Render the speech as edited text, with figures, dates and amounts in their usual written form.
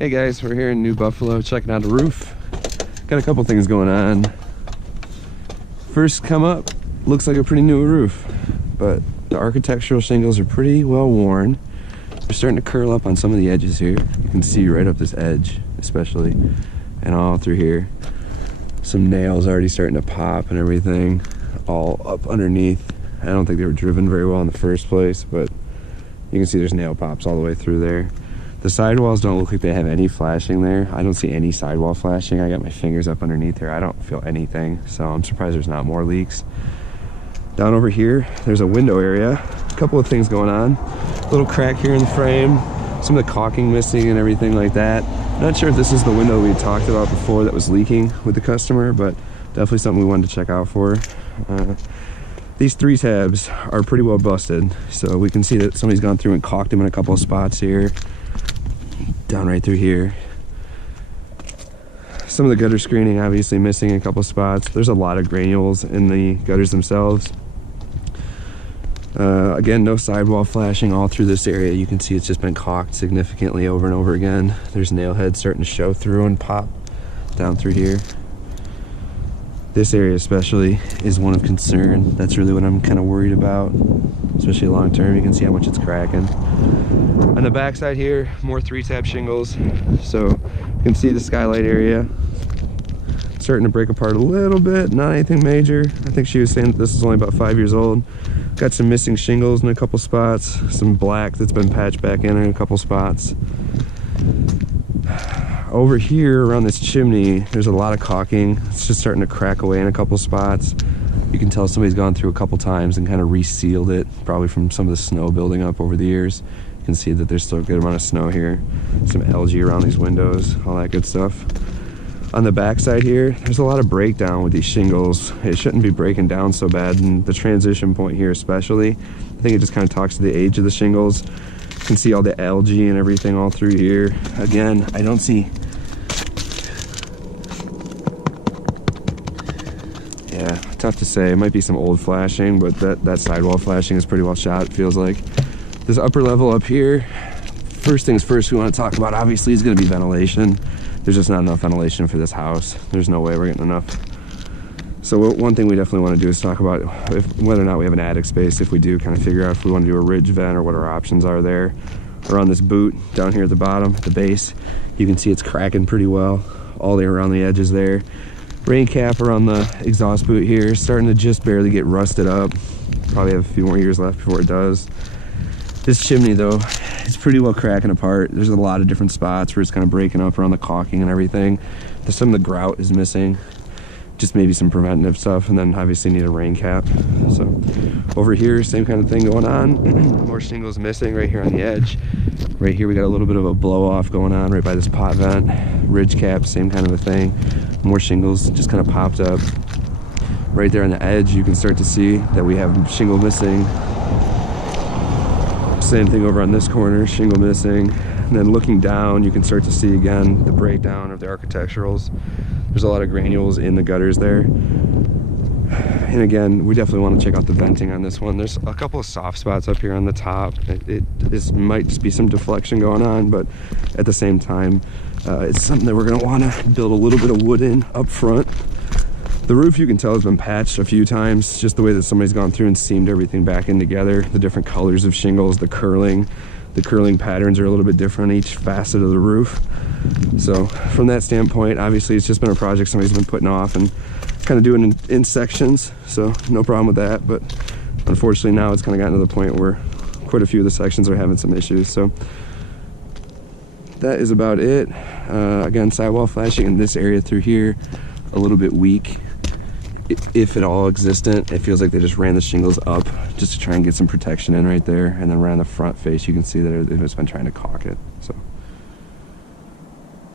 Hey guys, we're here in New Buffalo checking out the roof. Got a couple things going on. First come up, looks like a pretty new roof, but the architectural shingles are pretty well worn. They're starting to curl up on some of the edges here. You can see right up this edge especially, and all through here. Some nails already starting to pop and everything, all up underneath. I don't think they were driven very well in the first place, but you can see there's nail pops all the way through there. The sidewalls don't look like they have any flashing there. I don't see any sidewall flashing. I got my fingers up underneath here. I don't feel anything, so I'm surprised there's not more leaks. Down over here, there's a window area. A couple of things going on. A little crack here in the frame, some of the caulking missing and everything like that. Not sure if this is the window we talked about before that was leaking with the customer, but definitely something we wanted to check out for. These 3 tabs are pretty well busted, so we can see that somebody's gone through and caulked them in a couple of spots here. Down right through here. Some of the gutter screening obviously missing in a couple spots. There's a lot of granules in the gutters themselves. Again, no sidewall flashing all through this area. You can see it's just been caulked significantly over and over again. There's nail heads starting to show through and pop down through here. This area especially is one of concern. That's really what I'm kind of worried about, especially long term. You can see how much it's cracking. On the back side here, more 3-tab shingles. So you can see the skylight area starting to break apart a little bit, not anything major. I think she was saying that this is only about 5 years old. Got some missing shingles in a couple spots, some black that's been patched back in a couple spots. Over here around this chimney, there's a lot of caulking. It's just starting to crack away in a couple spots. You can tell somebody's gone through a couple times and kind of resealed it, probably from some of the snow building up over the years. You can see that there's still a good amount of snow here. Some algae around these windows, all that good stuff. On the back side here, there's a lot of breakdown with these shingles. It shouldn't be breaking down so bad, and the transition point here especially, I think it just kind of talks to the age of the shingles. You can see all the algae and everything all through here. Again, I don't see... Yeah, tough to say. It might be some old flashing, but that sidewall flashing is pretty well shot, it feels like. This upper level up here, first things first we want to talk about obviously is going to be ventilation. There's just not enough ventilation for this house. There's no way we're getting enough. So one thing we definitely want to do is talk about whether or not we have an attic space. If we do, kind of figure out if we want to do a ridge vent or what our options are there. Around this boot down here at the bottom, at the base, you can see it's cracking pretty well all the way around the edges there. Rain cap around the exhaust boot here, starting to just barely get rusted up. Probably have a few more years left before it does. This chimney though, it's pretty well cracking apart. There's a lot of different spots where it's kind of breaking up around the caulking and everything. Some of the grout is missing. Just maybe some preventative stuff, and then obviously need a rain cap. So over here, same kind of thing going on. More shingles missing right here on the edge. Right here we got a little bit of a blow off going on right by this pot vent. Ridge cap, same kind of a thing. More shingles just kind of popped up. Right there on the edge you can start to see that we have shingle missing. Same thing over on this corner, shingle missing. And then looking down you can start to see again the breakdown of the architecturals. There's a lot of granules in the gutters there. And again, we definitely want to check out the venting on this one. There's a couple of soft spots up here on the top. This might just be some deflection going on, but at the same time, it's something that we're going to want to build a little bit of wood in up front. The roof, you can tell, has been patched a few times, just the way that somebody's gone through and seamed everything back in together. The different colors of shingles, the curling patterns are a little bit different on each facet of the roof. So from that standpoint, obviously it's just been a project somebody's been putting off and kind of doing in sections, so no problem with that. But unfortunately now it's kind of gotten to the point where quite a few of the sections are having some issues. So that is about it. Again, sidewall flashing in this area through here, a little bit weak, if at all existent. It feels like they just ran the shingles up just to try and get some protection in right there, and then around the front face you can see that it's been trying to caulk it. So